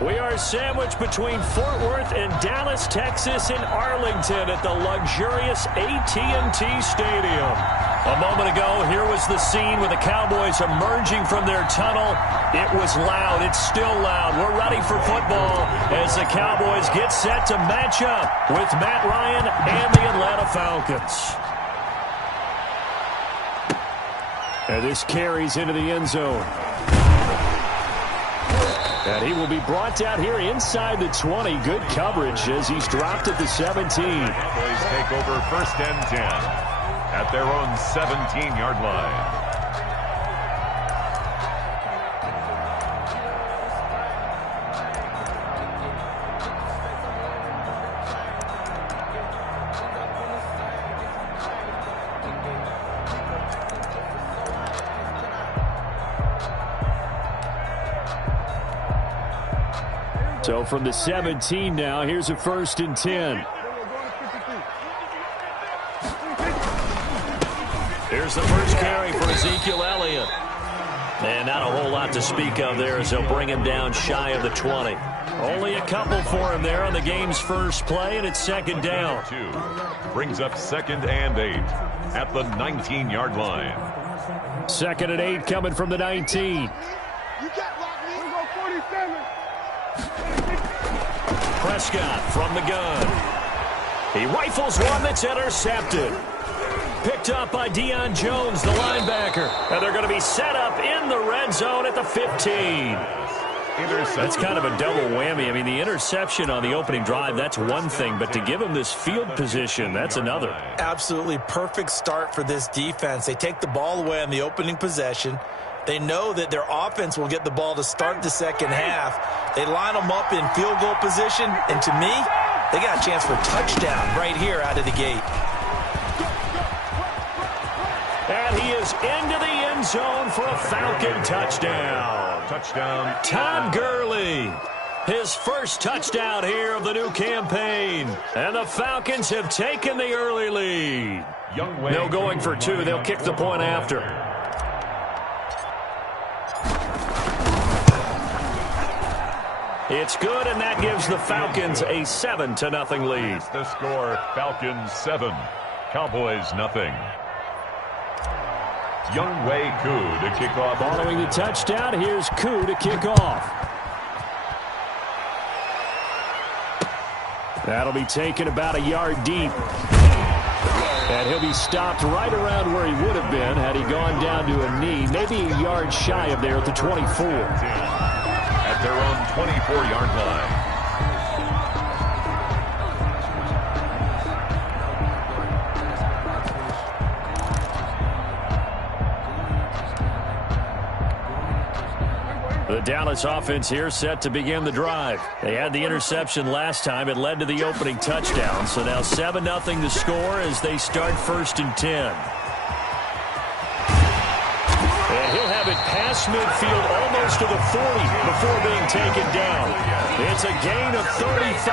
We are sandwiched between Fort Worth and Dallas, Texas, and Arlington at the luxurious AT&T Stadium. A moment ago, here was the scene with the Cowboys emerging from their tunnel. It was loud. It's still loud. We're ready for football as the Cowboys get set to match up with Matt Ryan and the Atlanta Falcons. And this carries into the end zone. And he will be brought down here inside the 20. Good coverage as he's dropped at the 17. Cowboys take over 1st and 10 at their own 17-yard line. So from the 17 now, here's a 1st and 10. Here's the first carry for Ezekiel Elliott. And not a whole lot to speak of there as they'll bring him down shy of the 20. Only a couple for him there on the game's first play, and it's 2nd down. Brings up 2nd and 8 at the 19-yard line. 2nd and 8 coming from the 19. Prescott from the gun. He rifles one that's intercepted. Picked up by Deion Jones, the linebacker. And they're going to be set up in the red zone at the 15. That's kind of a double whammy. I mean, the interception on the opening drive, that's one thing. But to give him this field position, that's another. Absolutely perfect start for this defense. They take the ball away on the opening possession. They know that their offense will get the ball to start the second half. They line them up in field goal position, and to me, they got a chance for a touchdown right here out of the gate. And he is into the end zone for a Falcon touchdown. Touchdown. Todd Gurley, his first touchdown here of the new campaign. And the Falcons have taken the early lead. They'll going for 2. They'll kick the point after. It's good, and that gives the Falcons a 7-0 lead. The score, Falcons 7, Cowboys nothing. Younghoe Koo to kick off. Following the touchdown, here's Koo to kick off. That'll be taken about a yard deep. And he'll be stopped right around where he would have been had he gone down to a knee, maybe a yard shy of there at the 24. At their own 24-yard line. The Dallas offense here set to begin the drive. They had the interception last time. It led to the opening touchdown. So now 7-0 to score as they start 1st and 10. And he'll have it past midfield almost to the 40 before being taken down. It's a gain of 35.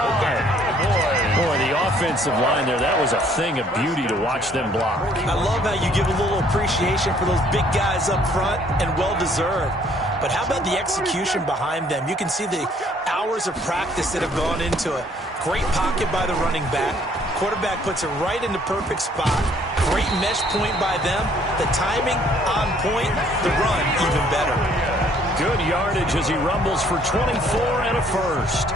Boy, the offensive line there, that was a thing of beauty to watch them block. I love how you give a little appreciation for those big guys up front, and well-deserved. But how about the execution behind them? You can see the hours of practice that have gone into it. Great pocket by the running back. Quarterback puts it right in the perfect spot. Great mesh point by them. The timing on point. The run even better. Good yardage as he rumbles for 24 and a first.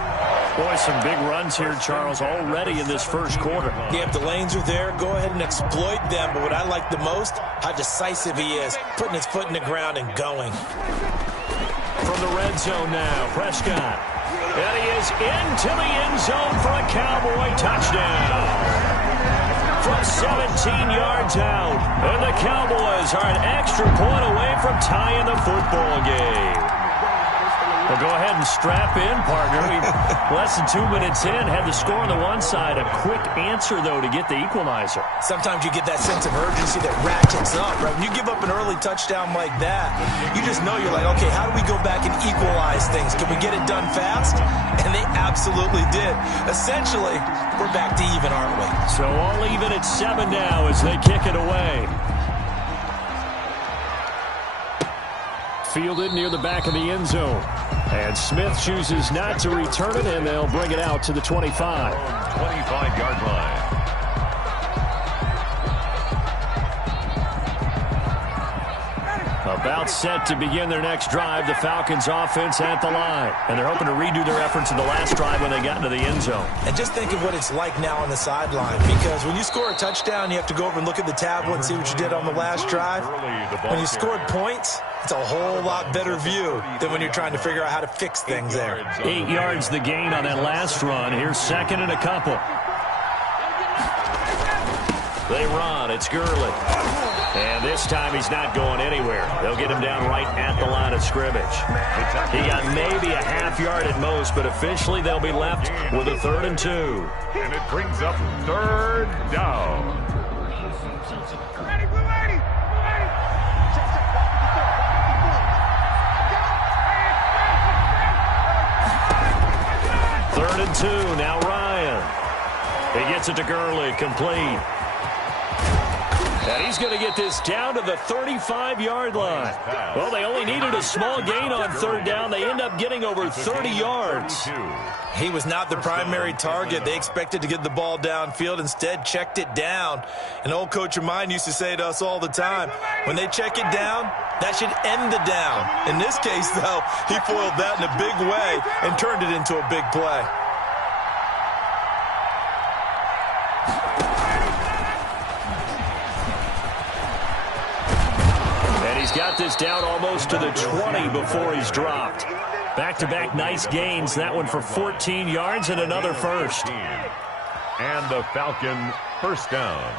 Boy, some big runs here, Charles, already in this first quarter. Yeah, if the lanes are there, go ahead and exploit them. But what I like the most, how decisive he is, putting his foot in the ground and going. From the red zone now, Prescott. And he is into the end zone for a Cowboy touchdown. From 17 yards out. And the Cowboys are an extra point away from tying the football game. Well, go ahead and strap in, partner. We less than 2 minutes in, had the score on the one side. A quick answer, though, to get the equalizer. Sometimes you get that sense of urgency that ratchets up, right? When you give up an early touchdown like that, you just know you're like, okay, how do we go back and equalize things? Can we get it done fast? And they absolutely did. Essentially, we're back to even, aren't we? So all even at 7 now as they kick it away. fielded near the back of the end zone. And Smith chooses not to return it, and they'll bring it out to the 25. 25-yard line. About set to begin their next drive, the Falcons offense at the line. And they're hoping to redo their efforts in the last drive when they got into the end zone. And just think of what it's like now on the sideline, because when you score a touchdown, you have to go over and look at the tablet and see what you did on the last drive. When you scored points, it's a whole lot better view than when you're trying to figure out how to fix things there. 8 yards the gain on that last run. Here's second and a couple. They run. It's Gurley. And this time he's not going anywhere. They'll get him down right at the line of scrimmage. He got maybe a half yard at most, but officially they'll be left with a 3rd and 2. And it brings up 3rd down. Third and 2. Now Ryan. He gets it to Gurley. Complete. And he's going to get this down to the 35-yard line. Well, they only needed a small gain on 3rd down. They end up getting over 30 yards. He was not the primary target. They expected to get the ball downfield. Instead, checked it down. An old coach of mine used to say to us all the time, when they check it down, that should end the down. In this case, though, he foiled that in a big way and turned it into a big play. He's got this down almost to the 20 before he's dropped. Back-to-back nice gains. That one for 14 yards and another first. And the Falcon first down.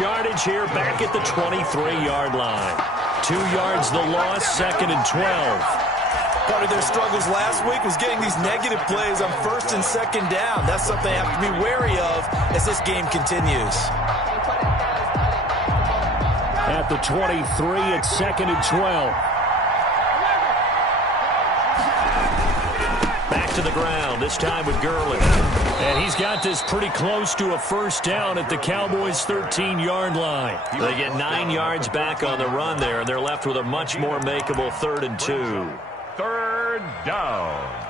Yardage here back at the 23-yard line. 2 yards the loss, 2nd and 12. Part of their struggles last week was getting these negative plays on 1st and 2nd down. That's something they have to be wary of as this game continues. At the 23, it's 2nd and 12. Back to the ground, this time with Gurley. And he's got this pretty close to a first down at the Cowboys' 13-yard line. They get 9 yards back on the run there, and they're left with a much more makeable 3rd and 2. 3rd down.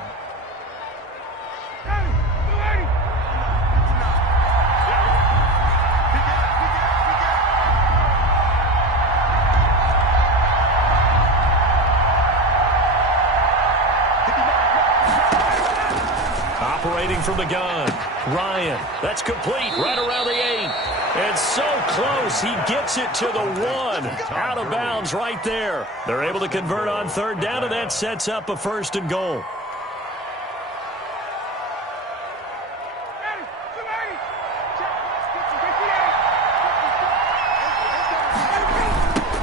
Operating from the gun. Ryan, that's complete right around the 8. And so close, he gets it to the 1. Out of bounds right there. They're able to convert on 3rd down, and that sets up a 1st and goal.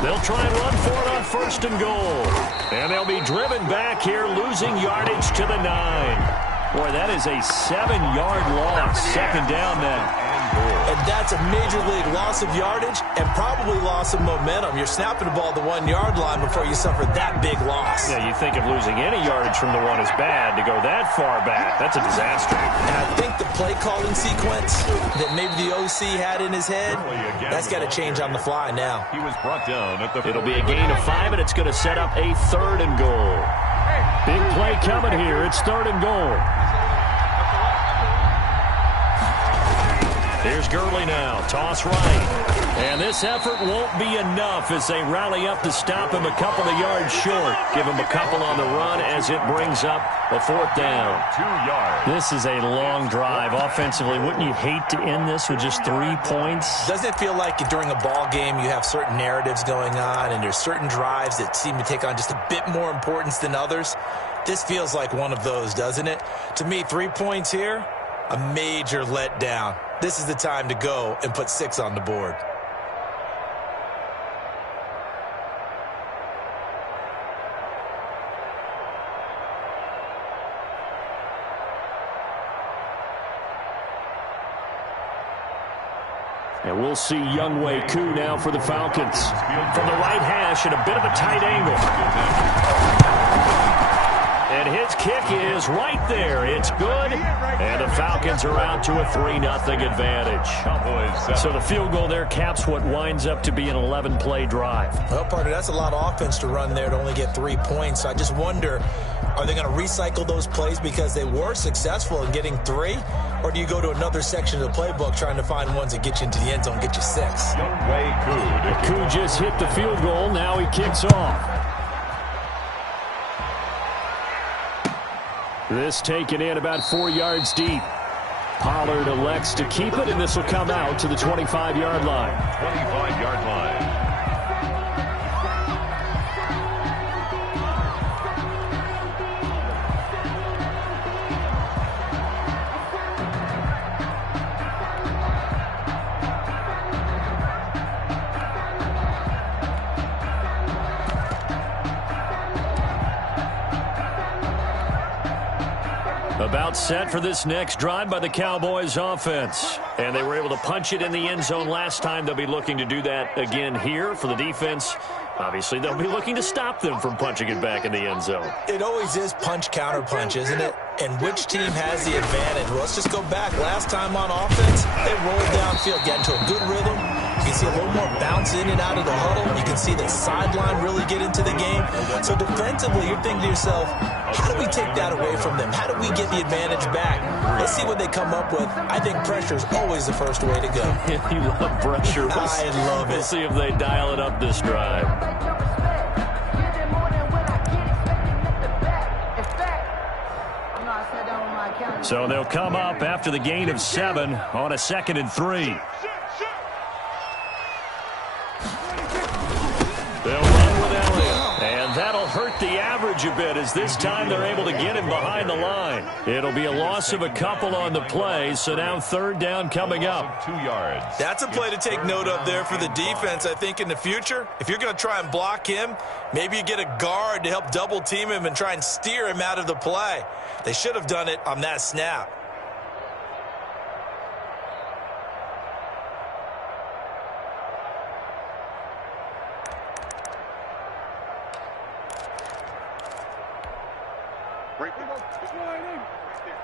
They'll try and run for it on 1st and goal. And they'll be driven back here, losing yardage to the 9. Boy, that is a 7-yard loss. 2nd down now. And that's a major league loss of yardage and probably loss of momentum. You're snapping the ball at the 1-yard line before you suffer that big loss. Yeah, you think of losing any yardage from the 1 is bad. To go that far back, that's a disaster. And I think the play calling sequence that maybe the OC had in his head, that's got to change on the fly now. He was brought down at the... It'll be a gain of 5, and it's going to set up a 3rd and goal. Big play coming here. It's 3rd and goal. Here's Gurley now. Toss right. And this effort won't be enough as they rally up to stop him a couple of yards short. Give him a couple on the run as it brings up a 4th down. 2 yards. This is a long drive offensively. Wouldn't you hate to end this with just 3 points? Doesn't it feel like during a ball game you have certain narratives going on and there's certain drives that seem to take on just a bit more importance than others? This feels like one of those, doesn't it? To me, 3 points here, a major letdown. This is the time to go and put 6 on the board. And we'll see Younghoe Koo now for the Falcons. From the right hash at a bit of a tight angle. And his kick is right there. It's good. And the Falcons are out to a 3-0 advantage. So the field goal there caps what winds up to be an 11-play drive. Well, partner, that's a lot of offense to run there to only get 3 points. So I just wonder, are they going to recycle those plays because they were successful in getting 3? Or do you go to another section of the playbook trying to find ones that get you into the end zone, get you 6? Koo just hit the field goal. Now he kicks off. This taken in about 4 yards deep. Pollard elects to keep it, and this will come out to the 25-yard line. 25-yard line. About set for this next drive by the Cowboys offense. And they were able to punch it in the end zone last time. They'll be looking to do that again here for the defense. Obviously, they'll be looking to stop them from punching it back in the end zone. It always is punch-counter-punch, isn't it? And which team has the advantage? Well, let's just go back. Last time on offense, they rolled downfield, got into a good rhythm. You can see a little more bounce in and out of the huddle. You can see the sideline really get into the game. So defensively, you're thinking to yourself, how do we take that away from them? How do we get the advantage back? Let's see what they come up with. I think pressure is always the first way to go. You love pressure. I love it. We'll see if they dial it up this drive. So they'll come up after the gain of 7 on a 2nd and 3. They'll run with Elliott, and that'll hurt the average a bit as this time they're able to get him behind the line. It'll be a loss of a couple on the play, so now 3rd down coming up. 2 yards. That's a play to take note of there for the defense, I think, in the future. If you're going to try and block him, maybe you get a guard to help double-team him and try and steer him out of the play. They should have done it on that snap. Right there.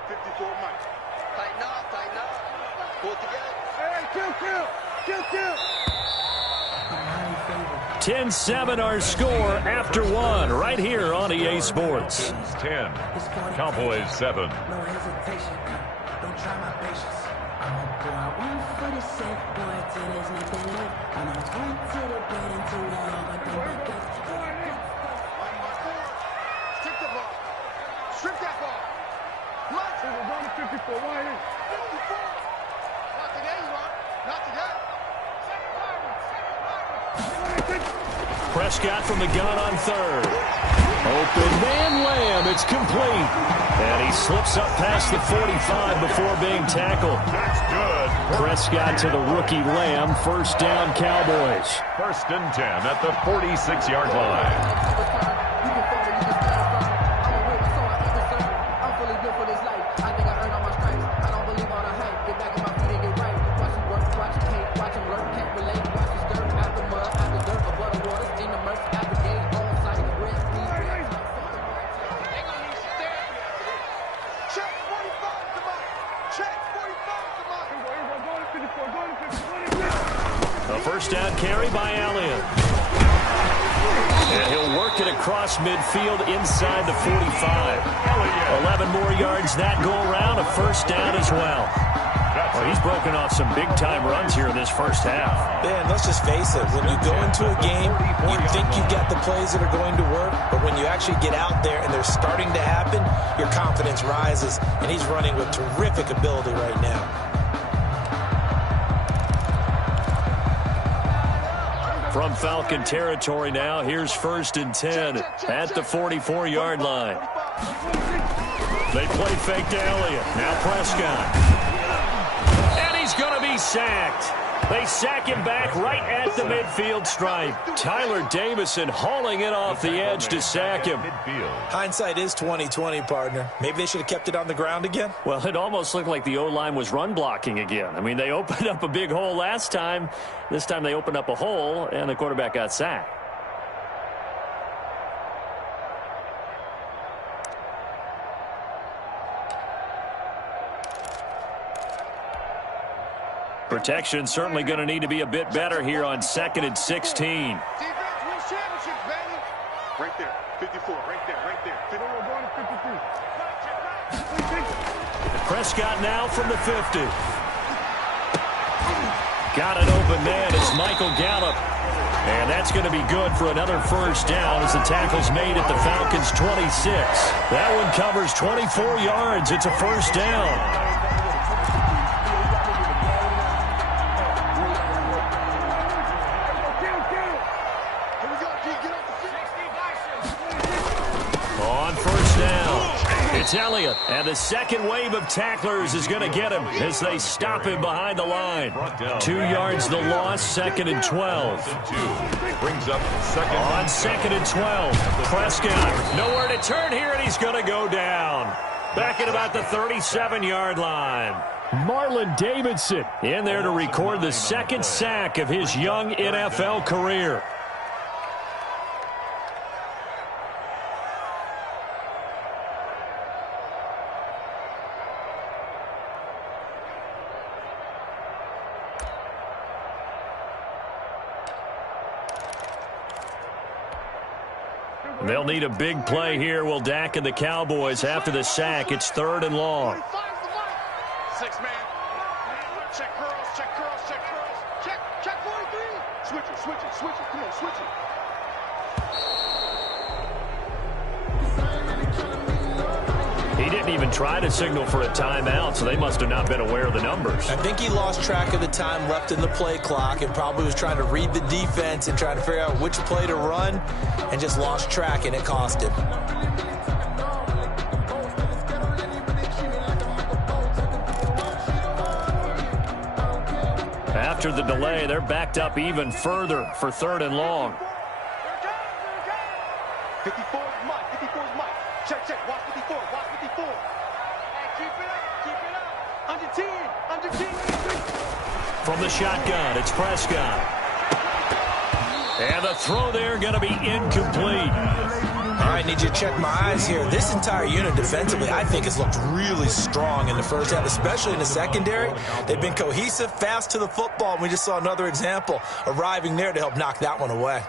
54 miles. Tighten up. Pull it together. Hey, kill. 10-7 our score after 1 right here on EA Sports. 10. Cowboys 7. No hesitation. Don't try my patience. I'm gonna pour out one for the set, boy, till there's nothing left. And I'm going to the bed until we all got them buckets. Strip the ball. Strip that ball. What? We're going to 54. Why is 54? Not today, you are. Not today. Prescott from the gun on 3rd. Open man Lamb. It's complete. And he slips up past the 45 before being tackled. That's good. Prescott to the rookie Lamb. 1st down Cowboys. 1st and 10 at the 46-yard line. A 1st down carry by Elliott. And he'll work it across midfield inside the 45. 11 more yards that go around. A 1st down as well. Well, he's broken off some big-time runs here in this 1st half. Man, let's just face it. When you go into a game, you think you've got the plays that are going to work, but when you actually get out there and they're starting to happen, your confidence rises, and he's running with terrific ability right now. From Falcon territory now, here's 1st and 10 at the 44-yard line. They play fake to Elliott. Now Prescott. And he's going to be sacked. They sack him back right at the midfield stripe. Tyler Davison hauling it off the edge to sack him. Hindsight is 20/20, partner. Maybe they should have kept it on the ground again. Well, it almost looked like the O-line was run blocking again. I mean, they opened up a big hole last time. This time they opened up a hole, and the quarterback got sacked. Protection certainly going to need to be a bit better here on 2nd and 16. Defense wins championships, baby. Right there. 54. Right there. Right there. We're going to 53. Prescott now from the 50. Got an open man as Michael Gallup. And that's going to be good for another first down as the tackle's made at the Falcons' 26. That one covers 24 yards. It's a first down. It's Elliott, and the second wave of tacklers is going to get him as they stop him behind the line. 2 yards the loss, 2nd and 12. Brings up second. On 2nd and 12, Prescott nowhere to turn here, and he's going to go down. Back at about the 37-yard line. Marlon Davidson in there to record the second sack of his young NFL career. They'll need a big play here. Will Dak and the Cowboys after the sack. It's 3rd and long. 6 man. Check curls, check curls, check curls. Check 43. Switch it, switch it, switch it. Come on, switch it. He didn't even try to signal for a timeout, so they must have not been aware of the numbers. I think he lost track of the time left in the play clock and probably was trying to read the defense and trying to figure out which play to run and just lost track, and it cost him. After the delay, they're backed up even further for 3rd and long. 54 is Mike. 54 is Mike. Check, check. Watch 54. Watch 54. Hey, keep it up. Keep it up. Under 10. Under 10. From the shotgun, it's Prescott. And the throw there going to be incomplete. All right, need you to check my eyes here. This entire unit defensively, I think, has looked really strong in the first half, especially in the secondary. They've been cohesive, fast to the football, and we just saw another example arriving there to help knock that one away.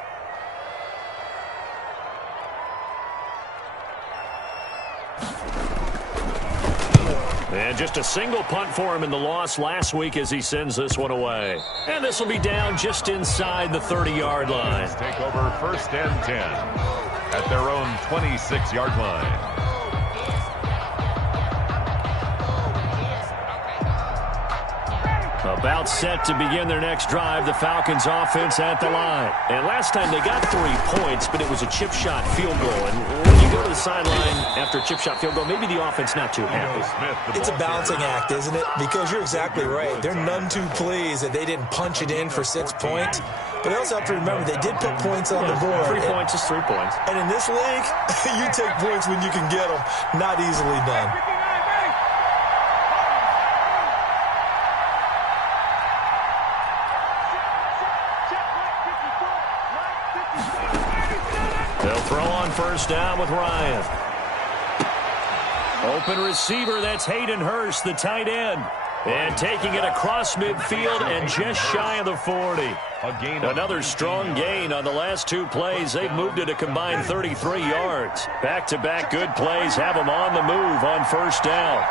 And just a single punt for him in the loss last week as he sends this one away. And this will be down just inside the 30-yard line. Take over 1st and 10 at their own 26-yard line. About set to begin their next drive, the Falcons offense at the line. And last time they got 3 points, but it was a chip shot field goal. And when you go to the sideline after a chip shot field goal, maybe the offense not too happy. It's a balancing act, isn't it? Because you're exactly right. They're none too pleased that they didn't punch it in for 6 points. But they also have to remember they did put points on the board. 3 points is 3 points. And in this league, you take points when you can get them. Not easily done. They'll throw on 1st down with Ryan. Open receiver, that's Hayden Hurst, the tight end. And taking it across midfield and just shy of the 40. Another strong gain on the last 2 plays. They've moved it a combined 33 yards. Back-to-back good plays have them on the move on 1st down.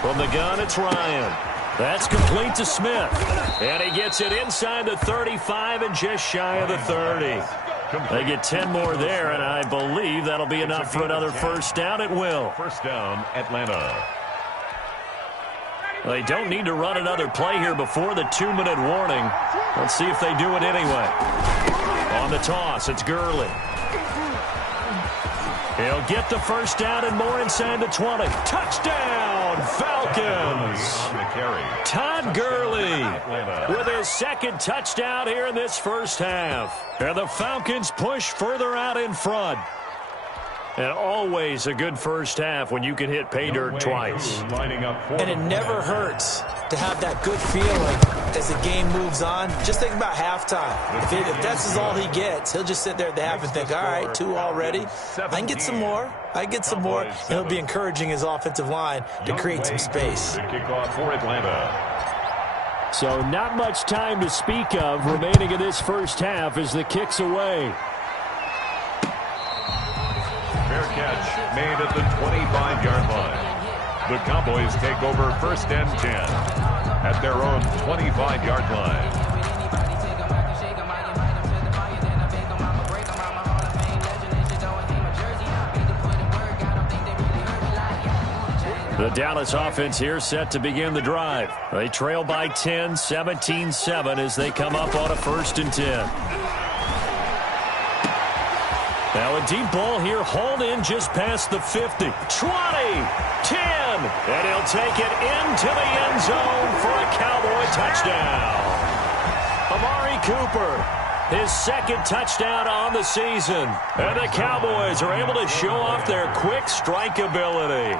From the gun, it's Ryan. That's complete to Smith. And he gets it inside the 35 and just shy of the 30. They get 10 more there, and I believe that'll be enough for another 1st down. It will. 1st down, Atlanta. They don't need to run another play here before the 2-minute warning. Let's see if they do it anyway. On the toss, it's Gurley. He'll get the 1st down and more inside the 20. Touchdown, Falcons! Falcons. Todd Gurley with his second touchdown here in this first half. And the Falcons push further out in front. And always a good first half when you can hit pay dirt twice. And it never hurts to have that good feeling as the game moves on. Just think about halftime. If that's all he gets, he'll just sit there at the half and think, all right, 2 already. I can get some more. I can get some more. And he'll be encouraging his offensive line to create some space. Kickoff for Atlanta. So not much time to speak of remaining in this first half as the kick's away. Fair catch made at the 25-yard line. The Cowboys take over 1st and 10 at their own 25-yard line. The Dallas offense here set to begin the drive. They trail by 10, 17-7 as they come up on a 1st and 10. Now a deep ball here, hauled in just past the 50. 20, 10, and he'll take it into the end zone for a Cowboy touchdown. Amari Cooper, his second touchdown on the season. And the Cowboys are able to show off their quick strike ability.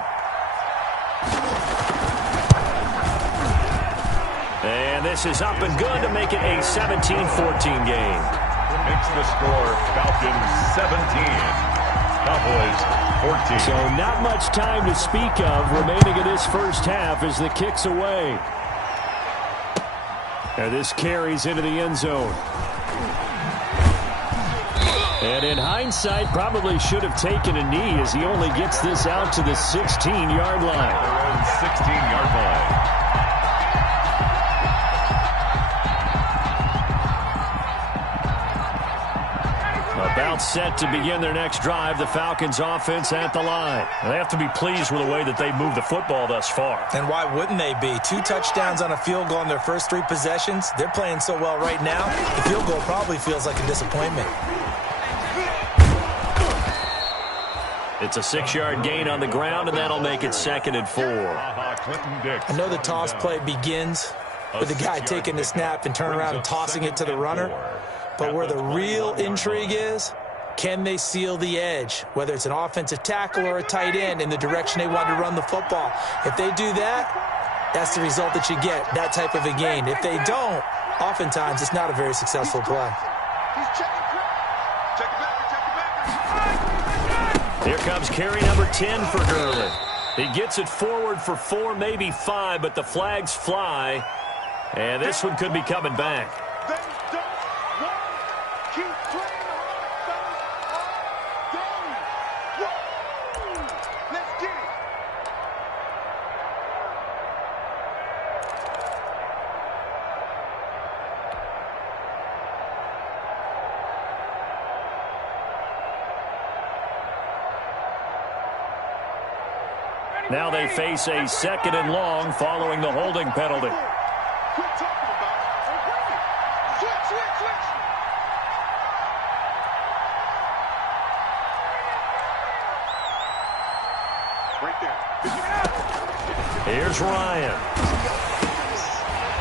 And this is up and good to make it a 17-14 game. Makes the score Falcons 17, Cowboys 14. So not much time to speak of remaining in this first half as the kick's away. And this carries into the end zone. And in hindsight, probably should have taken a knee as he only gets this out to the 16-yard line. Their own 16-yard line. About set to begin their next drive, the Falcons offense at the line. They have to be pleased with the way that they've moved the football thus far. And why wouldn't they be? 2 touchdowns on a field goal in their first 3 possessions. They're playing so well right now, the field goal probably feels like a disappointment. It's a 6-yard gain on the ground, and that'll make it 2nd and 4. I know the toss play begins with the guy taking the snap and turn around and tossing it to the runner. But where the real intrigue is, can they seal the edge, whether it's an offensive tackle or a tight end, in the direction they want to run the football? If they do that, that's the result that you get, that type of a gain. If they don't, oftentimes it's not a very successful play. Here comes carry number 10 for Gurley. He gets it forward for 4, maybe 5, but the flags fly. And this one could be coming back. Now they face a 2nd and long following the holding penalty. Here's Ryan.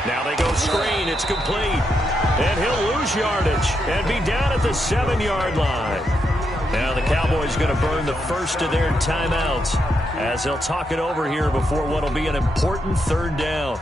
Now they go screen. It's complete. And he'll lose yardage and be down at the 7-yard line. Now the Cowboys going to burn the first of their timeouts as they'll talk it over here before what will be an important 3rd down.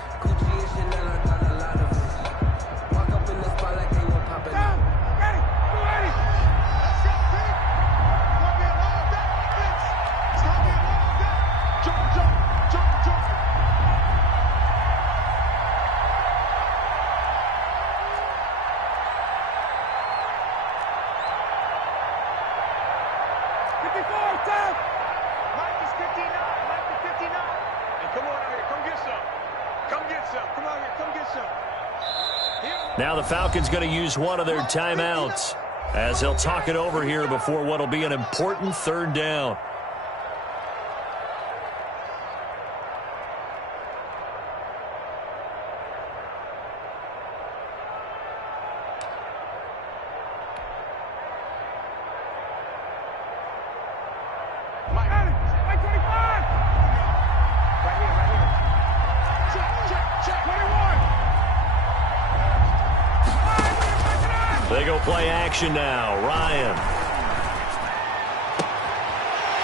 Now the Falcons going to use one of their timeouts as they'll talk it over here before what will be an important 3rd down. Play action now. Ryan.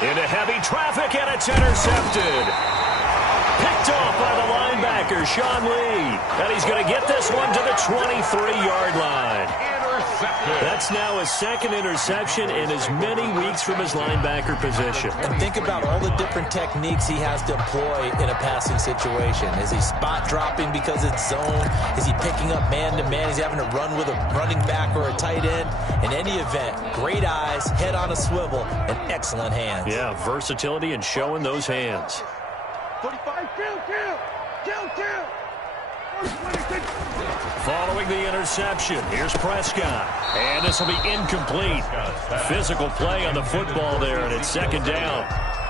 Into heavy traffic, and it's intercepted. Picked off by the linebacker, Sean Lee. And he's going to get this one to the 23-yard line. That's now his second interception in as many weeks from his linebacker position. And think about all the different techniques he has to employ in a passing situation. Is he spot dropping because it's zone? Is he picking up man-to-man? Is he having to run with a running back or a tight end? In any event, great eyes, head on a swivel, and excellent hands. Yeah, versatility and showing those hands. 45, kill. Following the interception, here's Prescott. And this will be incomplete. Physical play on the football there, and it's second down.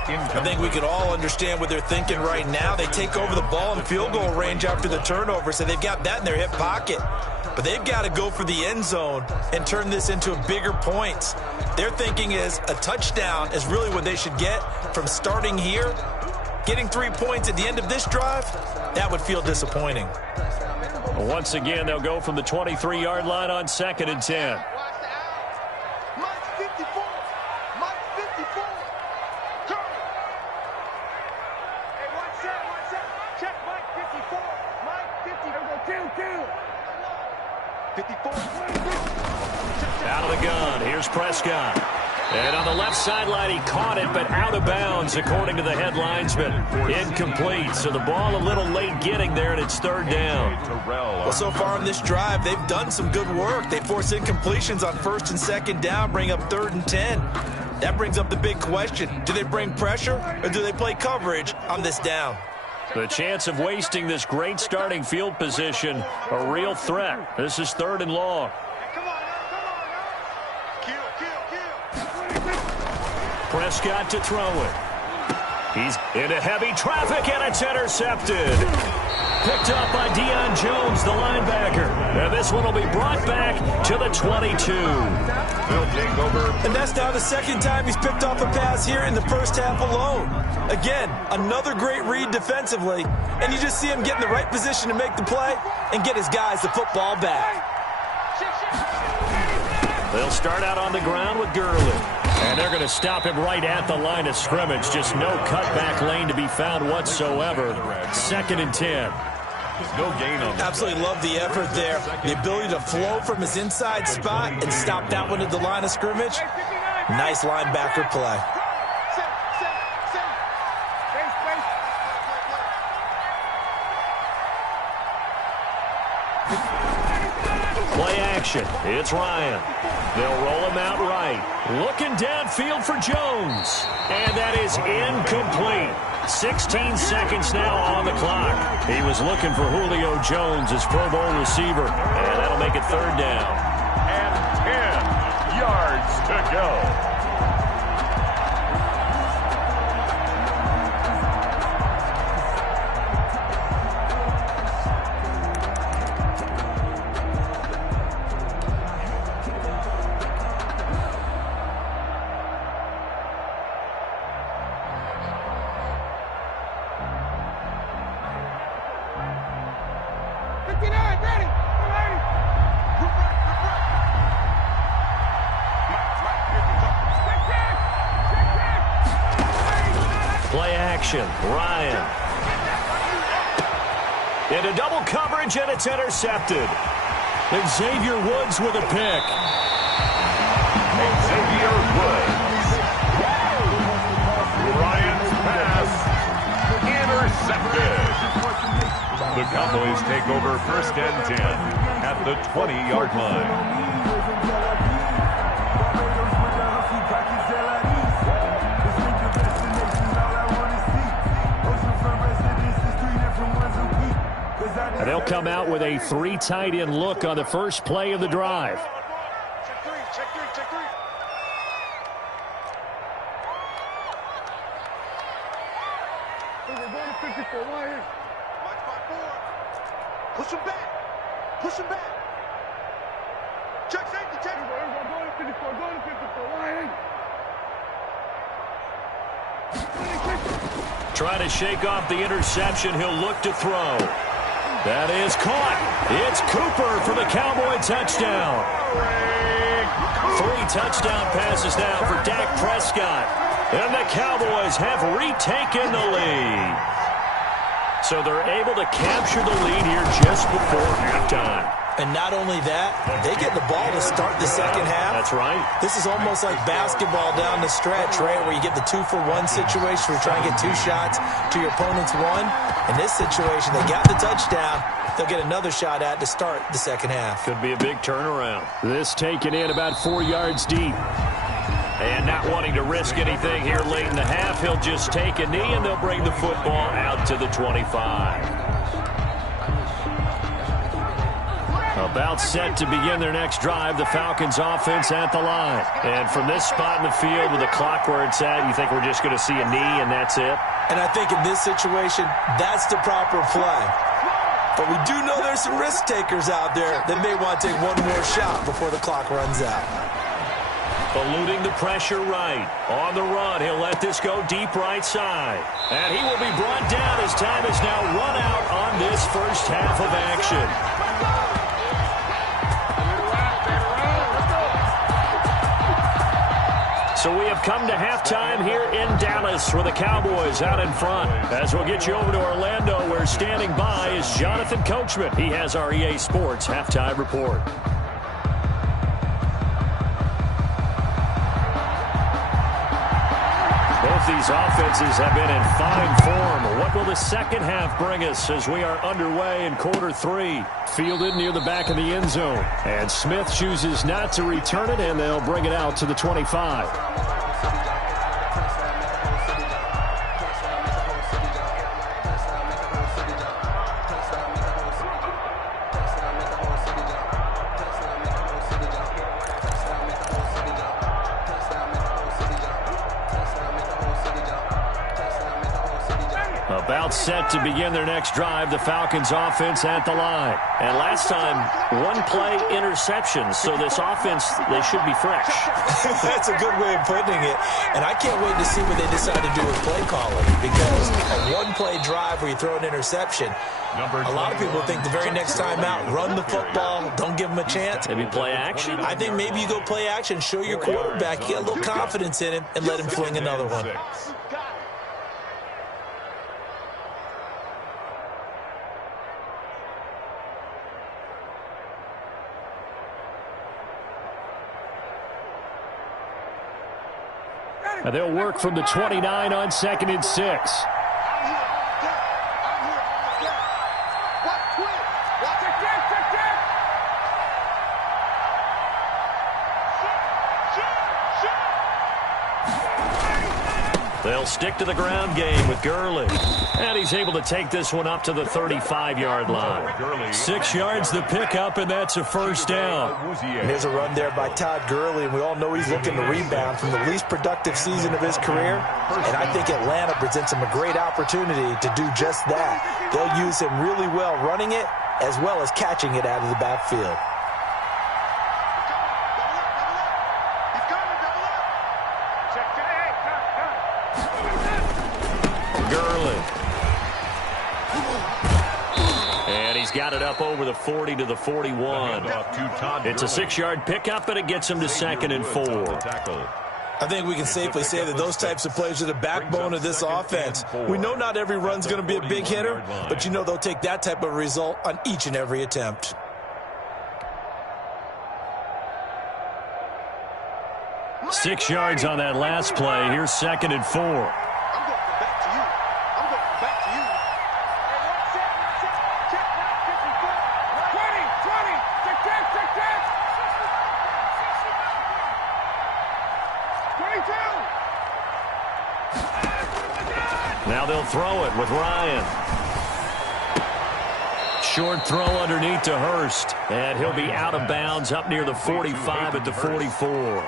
I think we can all understand what they're thinking right now. They take over the ball in field goal range after the turnover, so they've got that in their hip pocket. But they've got to go for the end zone and turn this into a bigger points. Their thinking is a touchdown is really what they should get from starting here. Getting 3 points at the end of this drive, that would feel disappointing. Once again, they'll go from the 23-yard line on 2nd and 10. Mike 54. Turn. Hey, watch that. Check Mike 54. Mike 54. 54. Out of the gun, here's Prescott. And on the left sideline, he caught it, but out of bounds, according to the head linesman. Incomplete, so the ball a little late getting there, and it's third down. Well, so far on this drive, they've done some good work. They force incompletions on 1st and 2nd down, bring up 3rd and 10. That brings up the big question. Do they bring pressure, or do they play coverage on this down? The chance of wasting this great starting field position, a real threat. This is 3rd and long. Prescott to throw it. He's into heavy traffic, and it's intercepted. Picked up by Deion Jones, the linebacker. And this one will be brought back to the 22. They'll take over. And that's now the second time he's picked off a pass here in the first half alone. Again, another great read defensively. And you just see him get in the right position to make the play and get his guys the football back. They'll start out on the ground with Gurley. And they're going to stop him right at the line of scrimmage. Just no cutback lane to be found whatsoever. 2nd and 10. No gain on that. Absolutely love the effort there. The ability to flow from his inside spot and stop that one at the line of scrimmage. Nice linebacker play. Play action. It's Ryan. They'll roll him out right. Looking downfield for Jones. And that is incomplete. 16 seconds now on the clock. He was looking for Julio Jones, his Pro Bowl receiver. And that'll make it 3rd down. And 10 yards to go. Ryan. Into double coverage, and it's intercepted. Xavier Woods with a pick. Xavier Woods. Ryan's pass intercepted. The Cowboys take over 1st and 10 at the 20-yard line. And they'll come out with a 3 tight end look on the first play of the drive. Check three. We're going to 54. Why here? Watch 5-4. Push him back. Check safety. We're going to 54. Why here? Trying to shake off the interception. He'll look to throw. That is caught. It's Cooper for the Cowboy touchdown. 3 touchdown passes now for Dak Prescott. And the Cowboys have retaken the lead. So they're able to capture the lead here just before halftime. And not only that, they get the ball to start the second half. That's right. This is almost like basketball down the stretch, right, where you get the 2-for-1 situation where you're trying to get 2 shots to your opponent's 1. In this situation, they got the touchdown. They'll get another shot at to start the second half. Could be a big turnaround. This taken in about 4 yards deep. And not wanting to risk anything here late in the half, he'll just take a knee, and they'll bring the football out to the 25. About set to begin their next drive, the Falcons offense at the line. And from this spot in the field with the clock where it's at, you think we're just going to see a knee and that's it? And I think in this situation, that's the proper play. But we do know there's some risk takers out there that may want to take one more shot before the clock runs out. Eluding the pressure right. On the run, he'll let this go deep right side. And he will be brought down as time is now run out on this first half of action. So we have come to halftime here in Dallas where the Cowboys out in front. As we'll get you over to Orlando where standing by is Jonathan Coachman. He has our EA Sports halftime report. Both these offenses have been in fine form. What will the second half bring us as we are underway in quarter 3? Fielded near the back of the end zone. And Smith chooses not to return it, and they'll bring it out to the 25. About set to begin their next drive, the Falcons offense at the line. And last time, 1-play interception, so this offense, they should be fresh. That's a good way of putting it. And I can't wait to see what they decide to do with play calling, because a 1-play drive where you throw an interception, a lot of people think the very next time out, run the football, don't give them a chance. Maybe play action? I think maybe you go play action, show your quarterback, get a little confidence in him, and let him fling another one. And they'll work from the 29 on 2nd and 6. They'll stick to the ground game with Gurley. And he's able to take this one up to the 35-yard line. 6 yards the pickup, and that's a first down. And here's a run there by Todd Gurley, and we all know he's looking to rebound from the least productive season of his career. And I think Atlanta presents him a great opportunity to do just that. They'll use him really well running it as well as catching it out of the backfield. Got it up over the 40 to the 41. It's a 6-yard pickup, and it gets him to 2nd and 4. I think we can safely say that those types of plays are the backbone of this offense. We know not every run's going to be a big hitter, but you know they'll take that type of result on each and every attempt. Six yards on that last play. Here's 2nd and 4. Now they'll throw it with Ryan. Short throw underneath to Hurst. And he'll be out of bounds up near the 45 at the 44.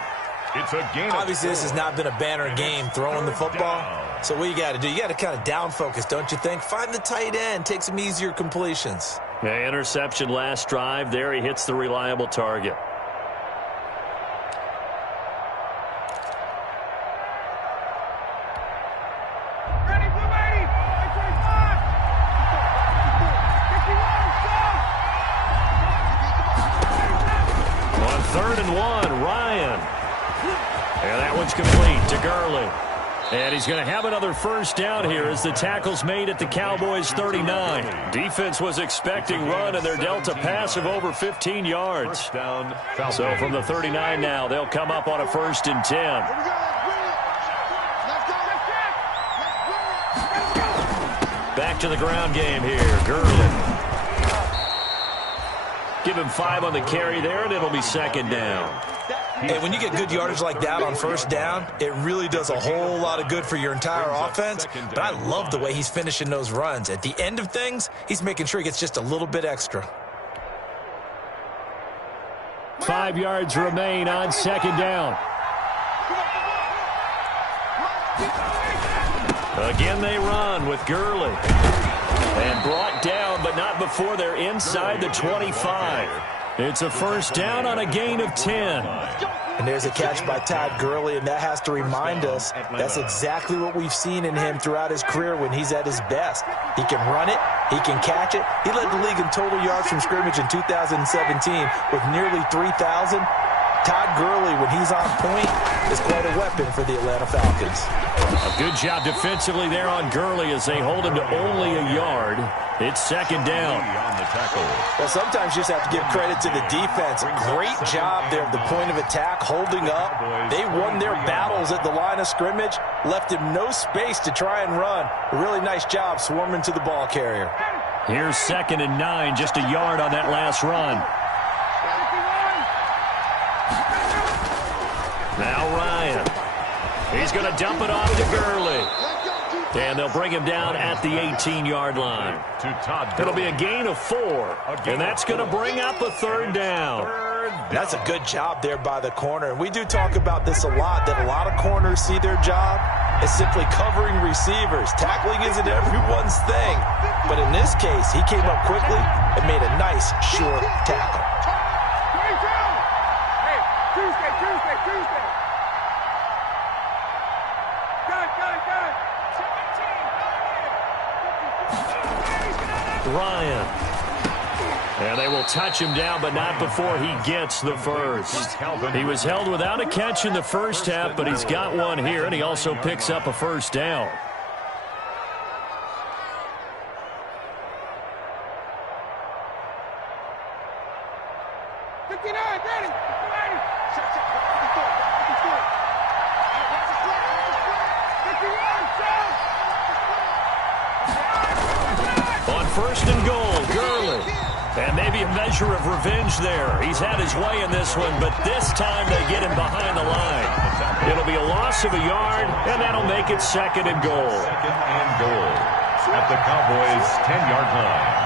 It's a game. Obviously, this has not been a banner game throwing the football. So what you got to do, you got to kind of down focus, don't you think? Find the tight end, take some easier completions. Yeah, interception last drive. There he hits the reliable target. one's complete to Gurley. And he's going to have another first down here as the tackle's made at the Cowboys' 39. Defense was expecting run, and they're dealt a pass of over 15 yards. So from the 39 now, they'll come up on a 1st and 10. Back to the ground game here. Gurley. Give him 5 on the carry there, and it'll be 2nd down. Hey, when you get good yardage like that on 1st down, it really does a whole lot of good for your entire offense. But I love the way he's finishing those runs. At the end of things, he's making sure he gets just a little bit extra. 5 yards remain on 2nd down. Again, they run with Gurley. And brought down, but not before they're inside the 25. It's a 1st down on a gain of 10. And there's a catch by Todd Gurley, and that has to remind us that's exactly what we've seen in him throughout his career when he's at his best. He can run it. He can catch it. He led the league in total yards from scrimmage in 2017 with nearly 3,000. Todd Gurley, when he's on point, is quite a weapon for the Atlanta Falcons. A good job defensively there on Gurley as they hold him to only a yard. It's 2nd down. Well, sometimes you just have to give credit to the defense. Great job there at the point of attack, holding up. They won their battles at the line of scrimmage, left him no space to try and run. A really nice job swarming to the ball carrier. Here's 2nd and 9, just a yard on that last run. Now Ryan. He's going to dump it off to Gurley. And they'll bring him down at the 18-yard line. It'll be a gain of 4. And that's going to bring up a 3rd down. That's a good job there by the corner. And we do talk about this a lot, that a lot of corners see their job as simply covering receivers. Tackling isn't everyone's thing. But in this case, he came up quickly and made a nice, short tackle. Tuesday. Ryan. And they will touch him down, but not before he gets the first. He was held without a catch in the first half, but he's got one here, and he also picks up a 1st down. On 1st and goal, Gurley. And maybe a measure of revenge there. He's had his way in this one, but this time they get him behind the line. It'll be a loss of a yard, and that'll make it 2nd and goal. 2nd and goal at the Cowboys' 10-yard line.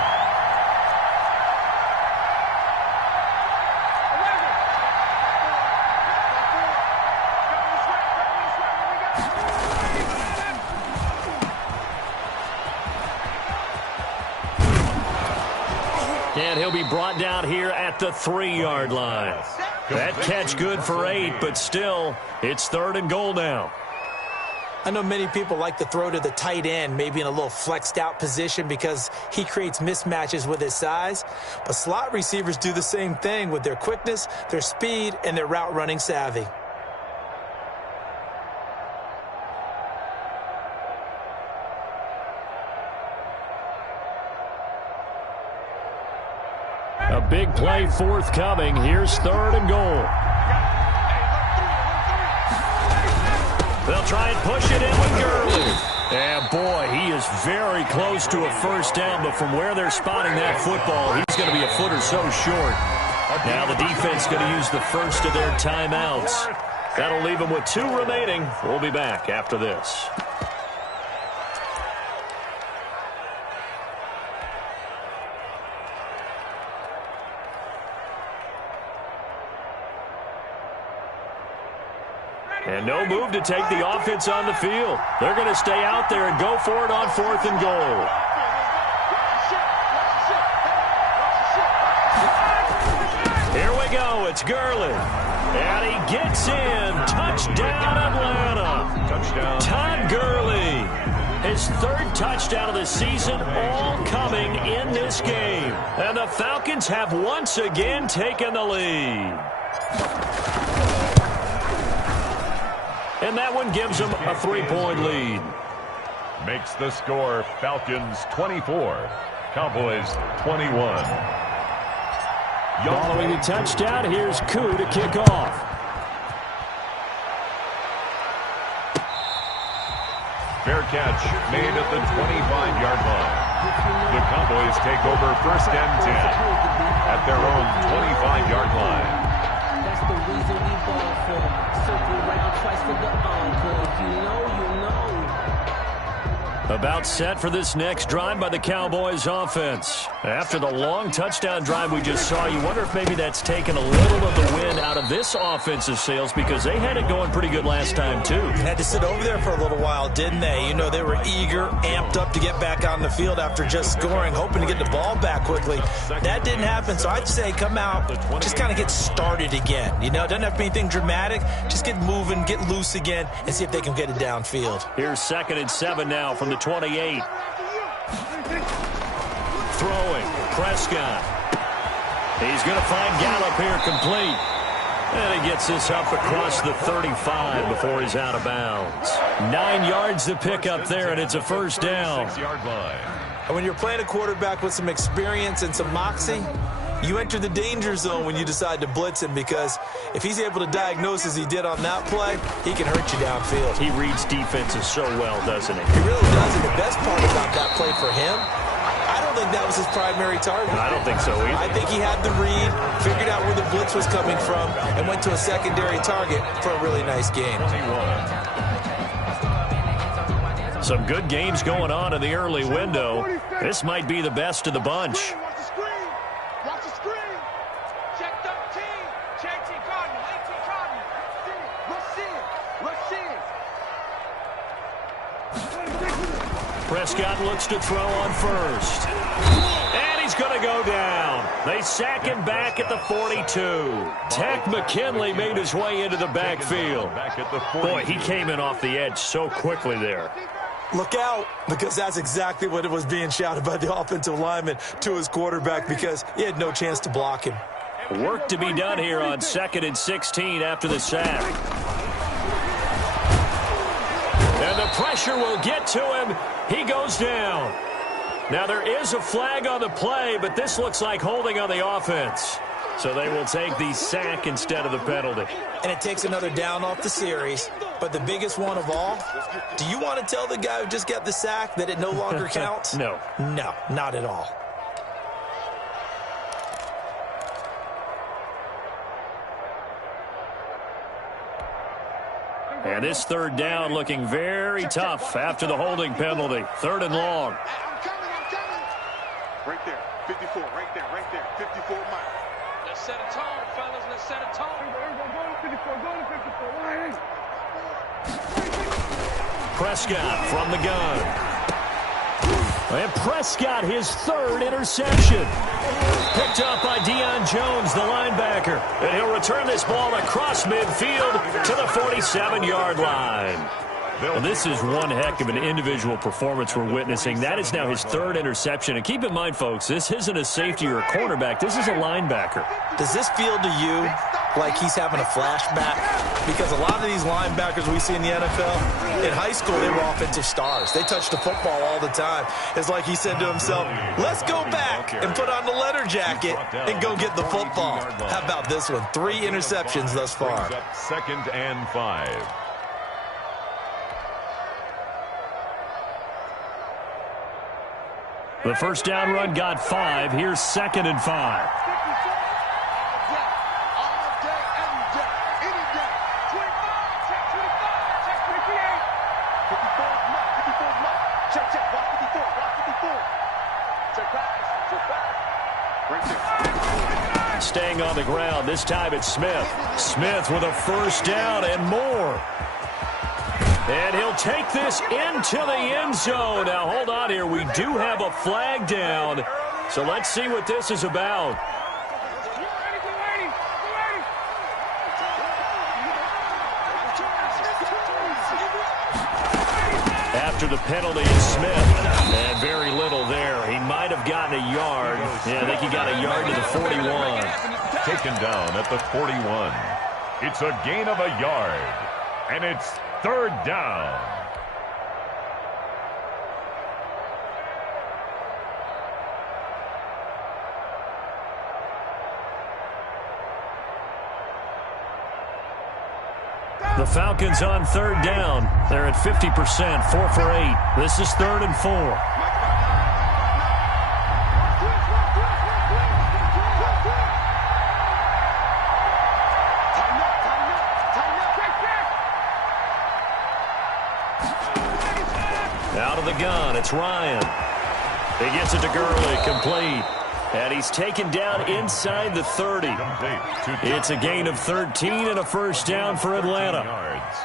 And he'll be brought down here at the 3-yard line. That catch good for 8, but still, it's 3rd and goal now. I know many people like to throw to the tight end, maybe in a little flexed out position because he creates mismatches with his size. But slot receivers do the same thing with their quickness, their speed, and their route running savvy. A big play forthcoming. Here's 3rd and goal. They'll try and push it in with Gurley. And boy, he is very close to a 1st down, but from where they're spotting that football, he's going to be a foot or so short. Now the defense going to use the first of their timeouts. That'll leave them with 2 remaining. We'll be back after this. And no move to take the offense on the field. They're going to stay out there and go for it on 4th and goal. Here we go. It's Gurley. And he gets in. Touchdown, Atlanta. Touchdown. Todd Gurley. His 3rd touchdown of the season, all coming in this game. And the Falcons have once again taken the lead. And that one gives them a 3-point lead. Makes the score Falcons 24, Cowboys 21. Following the touchdown, here's Koo to kick off. Fair catch made at the 25-yard line. The Cowboys take over first and 10 at their own 25-yard line. That's the reason we ball for. Circle round twice for the encore. If you know, you know. About set for this next drive by the Cowboys offense. After the long touchdown drive we just saw, you wonder if maybe that's taken a little of the wind out of this offensive sails, because they had it going pretty good last time too. Had to sit over there for a little while, didn't they? You know, they were eager, amped up to get back on the field after just scoring, hoping to get the ball back quickly. That didn't happen, so I'd say come out, just kind of get started again. You know, it doesn't have to be anything dramatic. Just get moving, get loose again, and see if they can get it downfield. Here's 2nd and 7 now from the 28. Throwing, Prescott. He's going to find Gallup here complete. And he gets this up across the 35 before he's out of bounds. 9 yards to pick up there, and it's a first down. 6-yard line. And when you're playing a quarterback with some experience and some moxie, you enter the danger zone when you decide to blitz him, because if he's able to diagnose as he did on that play, he can hurt you downfield. He reads defenses so well, doesn't he? He really does, and the best part about that play for him, I don't think that was his primary target. I don't think so either. I think he had the read, figured out where the blitz was coming from, and went to a secondary target for a really nice game. 21. Some good games going on in the early window. This might be the best of the bunch. Watch the screen. Check 13. Check 18 Cardinal. 18 Cardinal. Rush in. Prescott looks to throw on first. And he's going to go down. They sack him back at the 42. Tech McKinley made his way into the backfield. Boy, he came in off the edge so quickly there. Look out, because that's exactly what it was being shouted by the offensive lineman to his quarterback, because he had no chance to block him. Work to be done here on 2nd and 16 after the sack. And the pressure will get to him. He goes down. Now there is a flag on the play, but this looks like holding on the offense. So they will take the sack instead of the penalty. And it takes another down off the series. But the biggest one of all, do you want to tell the guy who just got the sack that it no longer counts? No. No, not at all. And this 3rd down looking very tough after the holding penalty. 3rd and long. I'm coming. Right there. 54. Right there. 54 miles. Let's set a tone, fellas. Let's set a tone. Go to 54. Prescott from the gun. And Prescott, his 3rd interception. Picked up by Deion Jones, the linebacker. And he'll return this ball across midfield to the 47-yard line. Well, this is one heck of an individual performance we're witnessing. That is now his 3rd interception. And keep in mind, folks, this isn't a safety or a cornerback. This is a linebacker. Does this feel to you like he's having a flashback? Because a lot of these linebackers we see in the NFL, in high school, they were offensive stars. They touched the football all the time. It's like he said to himself, let's go back and put on the leather jacket and go get the football. How about this one? 3 interceptions thus far. 2nd and 5. The first down run got 5. Here's 2nd and 5. Staying on the ground. This time it's Smith. Smith with a first down and more. And he'll take this into the end zone. Now, hold on here. We do have a flag down. So let's see what this is about. After the penalty, it's Smith. And very little there. He might have gotten a yard. Yeah, I think he got a yard to the 41. Taken down at the 41. It's a gain of a yard. And it's third down. The Falcons on third down. They're at 50%, 4 for 8. This is 3rd and 4. Out of the gun, it's Ryan. He gets it to Gurley, complete. And he's taken down inside the 30. It's a gain of 13 and a first down for Atlanta.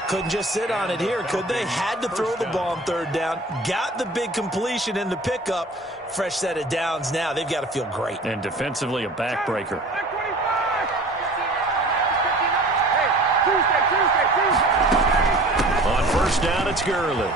Couldn't just sit on it here, could they? Had to throw the ball on third down. Got the big completion in the pickup. Fresh set of downs now. They've got to feel great. And defensively, a backbreaker. On first down, it's Gurley.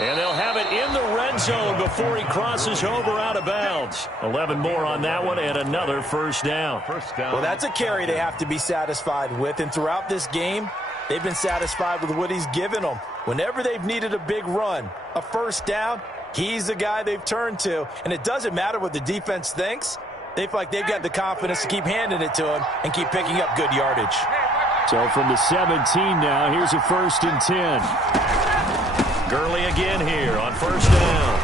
And they'll have it in the red zone before he crosses over out of bounds. 11 more on that one and another first down. Well, that's a carry they have to be satisfied with. And throughout this game, they've been satisfied with what he's given them. Whenever they've needed a big run, a first down, he's the guy they've turned to. And it doesn't matter what the defense thinks. They feel like they've got the confidence to keep handing it to him and keep picking up good yardage. So from the 17 now, here's a 1st and 10. Gurley again here on first down.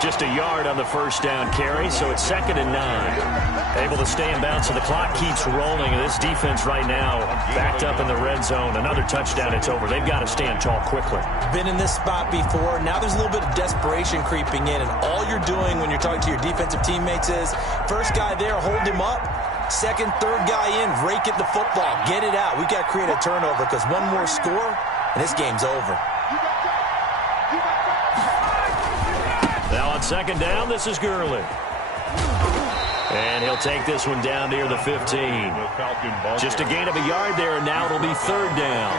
Just a yard on the first down carry, so it's 2nd and 9. Able to stay in bounds, so the clock keeps rolling. And this defense right now backed up in the red zone. Another touchdown, it's over. They've got to stand tall quickly. Been in this spot before. Now there's a little bit of desperation creeping in, and all you're doing when you're talking to your defensive teammates is first guy there, hold him up. Second, third guy in, rake at the football. Get it out. We've got to create a turnover because one more score, and this game's over. Now on second down, this is Gurley. And he'll take this one down near the 15. Just a gain of a yard there, and now it'll be third down.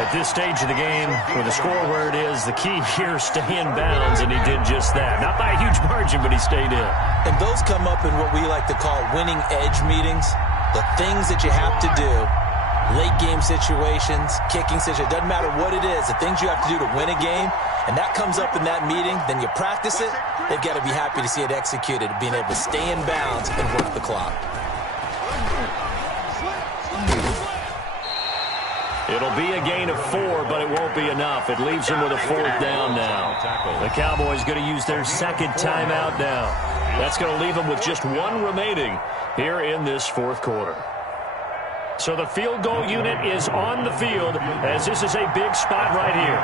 At this stage of the game, with the score where it is, the key here is stay in bounds, and he did just that. Not by a huge margin, but he stayed in. And those come up in what we like to call winning edge meetings. The things that you have to do. Late game situations, kicking situations, doesn't matter what it is, the things you have to do to win a game, and that comes up in that meeting, then you practice it, they've got to be happy to see it executed, being able to stay in bounds and work the clock. It'll be a gain of 4, but it won't be enough. It leaves them with a 4th down now. The Cowboys going to use their second timeout now. That's going to leave them with just 1 remaining here in this 4th quarter. So the field goal unit is on the field as this is a big spot right here.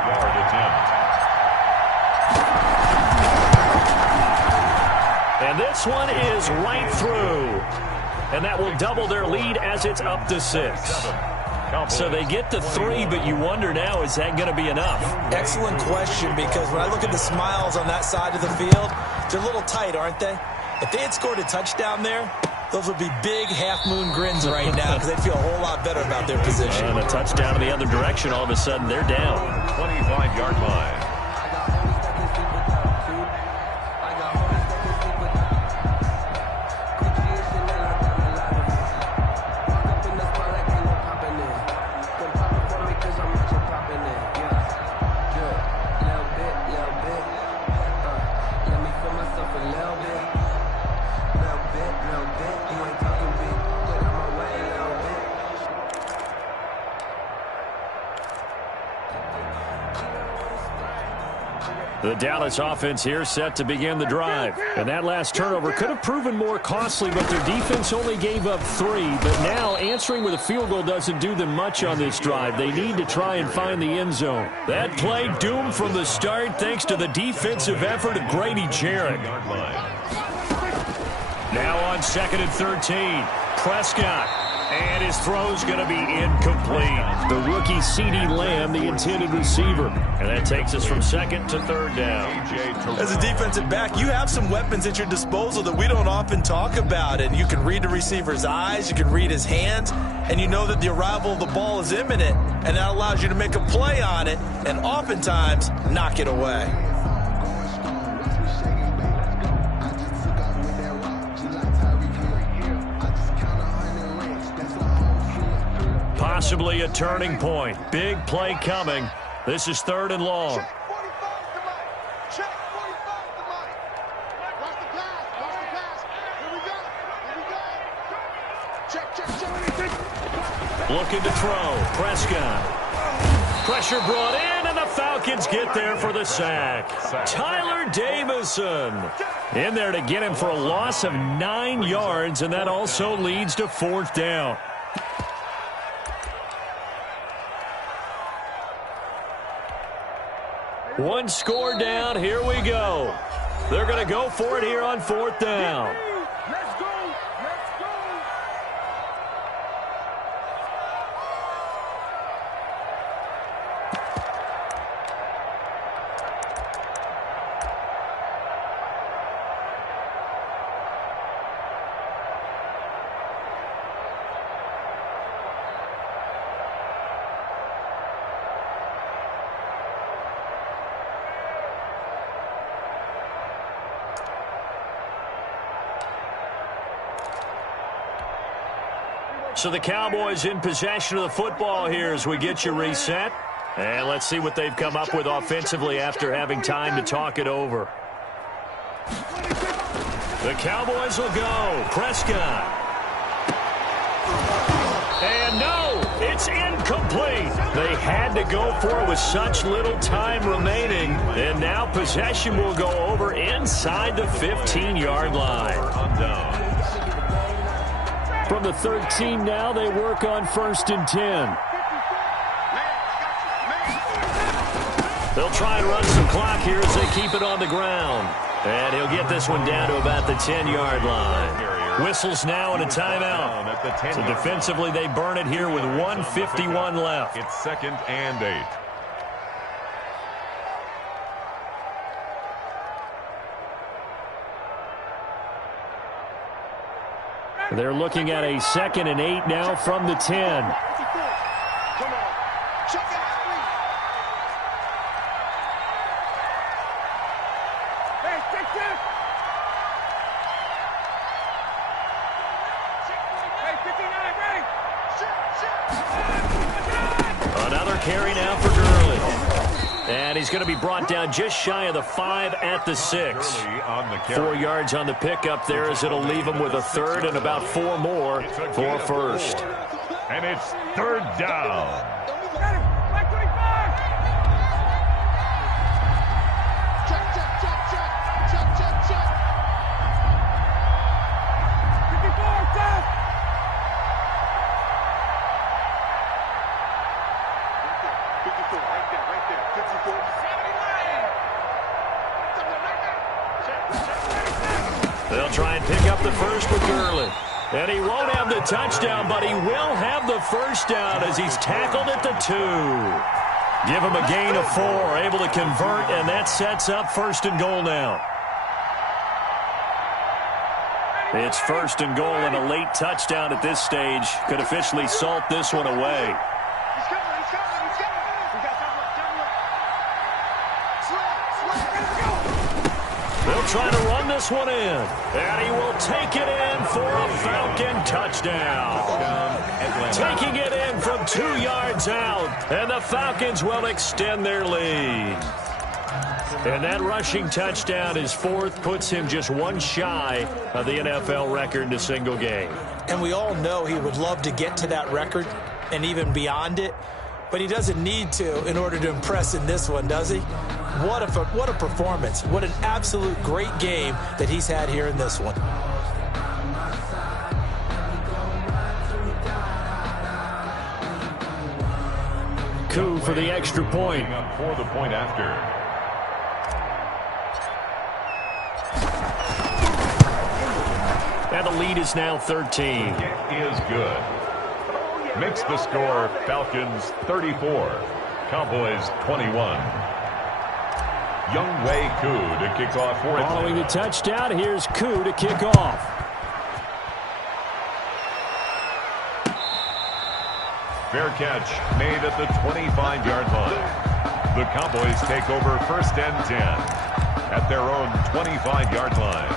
And this one is right through. And that will double their lead as it's up to 6. So they get to 3, but you wonder now, is that going to be enough? Excellent question, because when I look at the smiles on that side of the field, they're a little tight, aren't they? If they had scored a touchdown there, those would be big half-moon grins right now because they'd feel a whole lot better about their position. And a touchdown in the other direction, all of a sudden they're down. 25-yard line. The Dallas offense here set to begin the drive. And that last turnover could have proven more costly, but their defense only gave up 3. But now answering with a field goal doesn't do them much on this drive. They need to try and find the end zone. That play doomed from the start thanks to the defensive effort of Grady Jarrett. Now on 2nd and 13, Prescott. And his throw's going to be incomplete. The rookie CeeDee Lamb, the intended receiver. And that takes us from 2nd to 3rd down. As a defensive back, you have some weapons at your disposal that we don't often talk about. And you can read the receiver's eyes, you can read his hands, and you know that the arrival of the ball is imminent. And that allows you to make a play on it and oftentimes knock it away. Possibly a turning point. Big play coming. This is 3rd and long. Check 45 to Mike. Check 45 to Mike. Watch the pass. Watch the pass. Here we go. Here we go. Check. Looking to throw. Prescott. Pressure brought in, and the Falcons get there for the sack. Tyler Davison in there to get him for a loss of 9 yards, and that also leads to 4th down. One score down. Here we go. They're going to go for it here on 4th down. Let's go. Let's go. So the Cowboys in possession of the football here as we get you reset. And let's see what they've come up with offensively after having time to talk it over. The Cowboys will go. Prescott. And no, it's incomplete. They had to go for it with such little time remaining. And now possession will go over inside the 15-yard line. From the 13 now, they work on 1st and 10. They'll try and run some clock here as they keep it on the ground. And he'll get this one down to about the 10-yard line. Whistles now and a timeout. So defensively, they burn it here with 1:51 left. It's 2nd and 8. They're looking at a 2nd and 8 now from the 10. Come on. Check it out. Hey, check this. Hey, 59, ready. Another carry now for Gurley. And he's going to be brought down just shy of the 5 at the 6. 4 yards on the pickup there as it'll leave him with a 3rd and about 4 more for 1st. And it's 3rd down. They'll try and pick up the 1st with Gurley. And he won't have the touchdown, but he will have the 1st down as he's tackled at the 2. Give him a gain of 4, able to convert, and that sets up 1st and goal now. It's 1st and goal, and a late touchdown at this stage could officially salt this one away. They'll try to run this one in, and he will take it in for a Falcon touchdown. Taking it in from 2 yards out, and the Falcons will extend their lead. And that rushing touchdown, his 4th, puts him just 1 shy of the NFL record in a single game. And we all know he would love to get to that record and even beyond it, but he doesn't need to in order to impress in this one, does he? What a performance. What an absolute great game that he's had here in this one. Coup for the extra point. For the point after. And the lead is now 13. It is good. Makes the score Falcons 34, Cowboys 21. Younghoe Koo to kick off for it. Following the touchdown, here's Koo to kick off. Fair catch made at the 25-yard line. The Cowboys take over 1st and 10 at their own 25-yard line.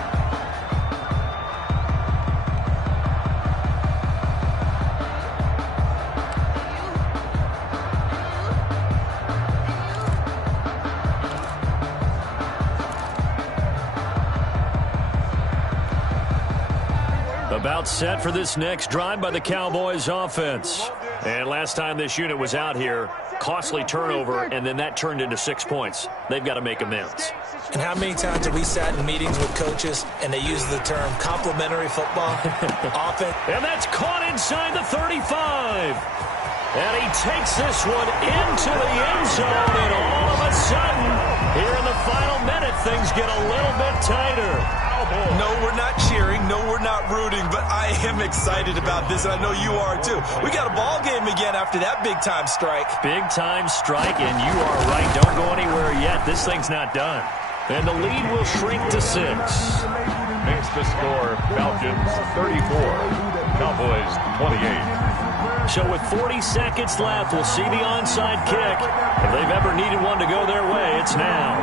About set for this next drive by the Cowboys offense. And last time this unit was out here, costly turnover, and then that turned into 6 points. They've got to make amends. And how many times have we sat in meetings with coaches and they use the term complementary football? Offense. And that's caught inside the 35. And he takes this one into the end zone, and all of a sudden, here in the final minute, things get a little bit tighter. No, we're not cheering. No, we're not rooting, but I am excited about this, and I know you are too. We got a ball game again after that big-time strike. Big-time strike, and you are right. Don't go anywhere yet. This thing's not done. And the lead will shrink to 6. Makes the score Falcons 34, Cowboys 28. So with 40 seconds left, we'll see the onside kick. If they've ever needed one to go their way, it's now.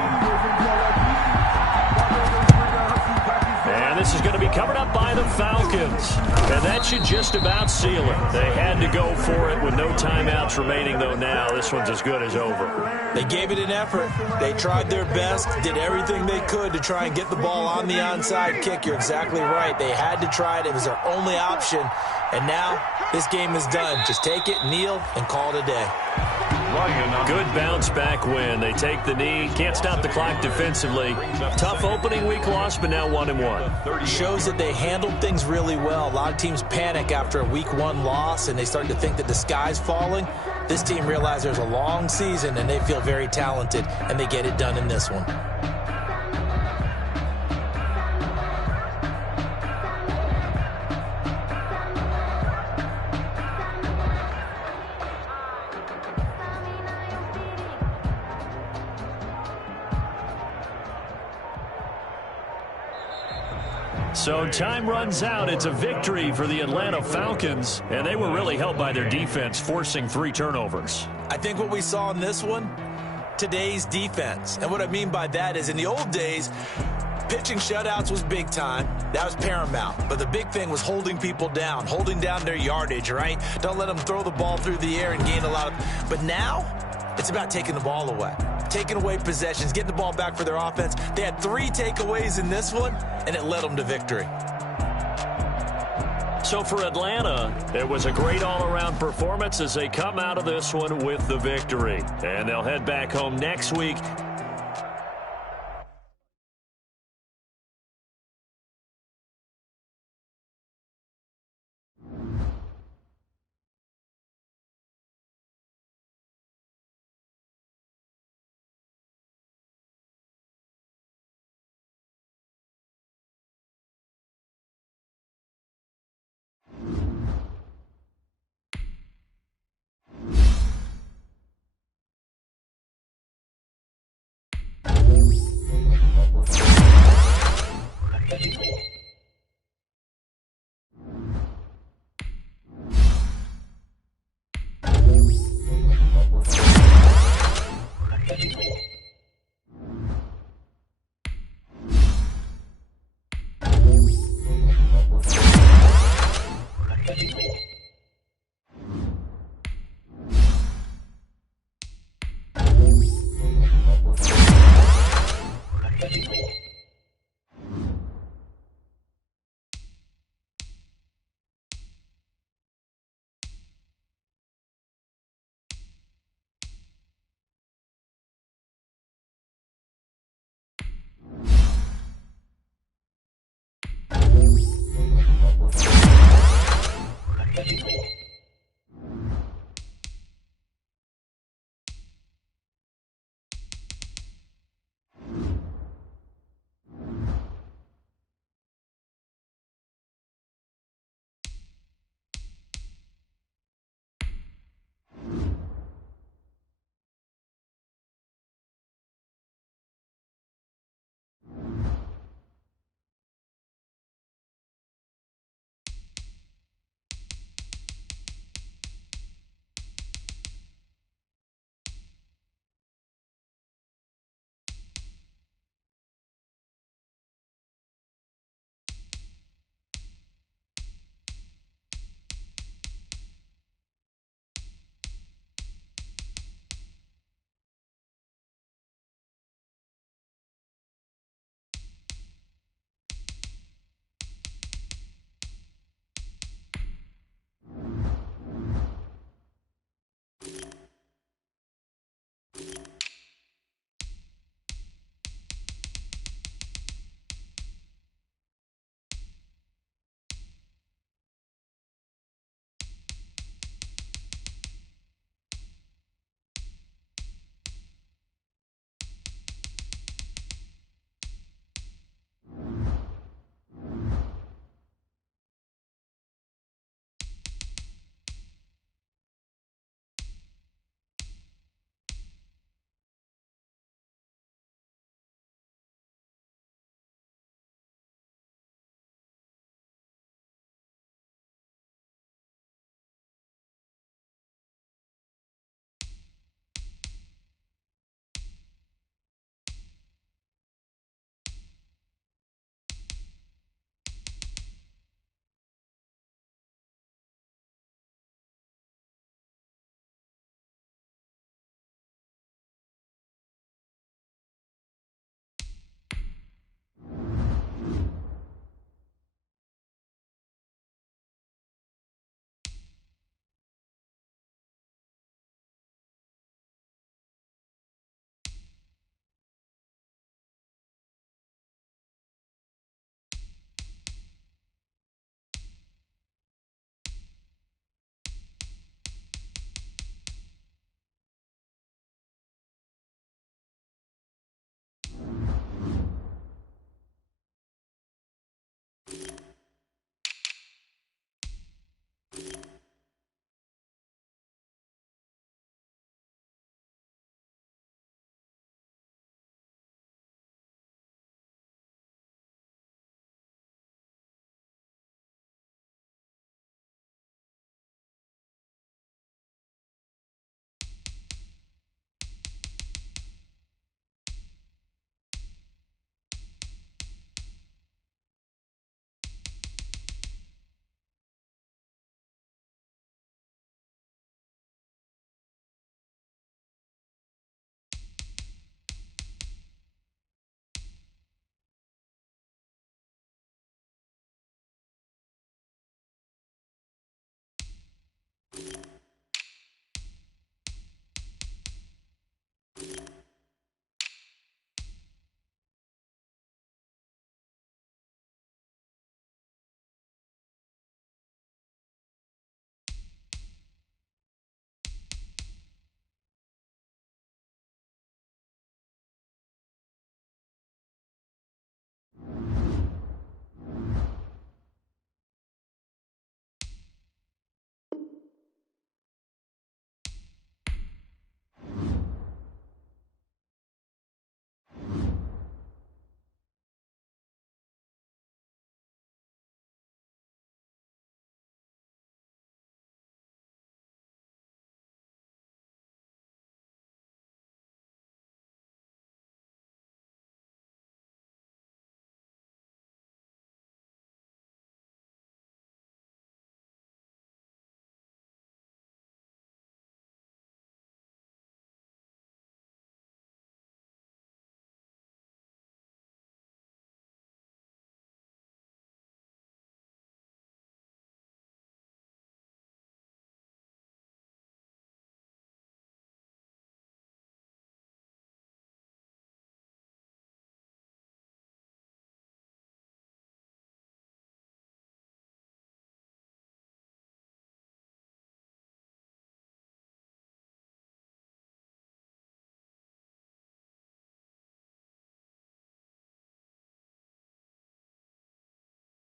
And this is going to be covered up by the Falcons. And that should just about seal it. They had to go for it with no timeouts remaining, though now this one's as good as over. They gave it an effort. They tried their best, did everything they could to try and get the ball on the onside kick. You're exactly right. They had to try it. It was their only option. And now this game is done. Just take it, kneel, and call it a day. Good bounce-back win. They take the knee. Can't stop the clock defensively. Tough opening week loss, but now 1-1. Shows that they handled things really well. A lot of teams panic after a week 1 loss, and they start to think that the sky's falling. This team realized there's a long season, and they feel very talented, and they get it done in this one. So time runs out. It's a victory for the Atlanta Falcons, and they were really helped by their defense, forcing 3 turnovers. I think what we saw in this one, today's defense. And what I mean by that is in the old days, pitching shutouts was big time. That was paramount. But the big thing was holding people down, holding down their yardage, right? Don't let them throw the ball through the air and gain a lot of... But now, it's about taking the ball away. Taking away possessions, getting the ball back for their offense. They had 3 takeaways in this one, and it led them to victory. So for Atlanta, it was a great all-around performance as they come out of this one with the victory. And they'll head back home next week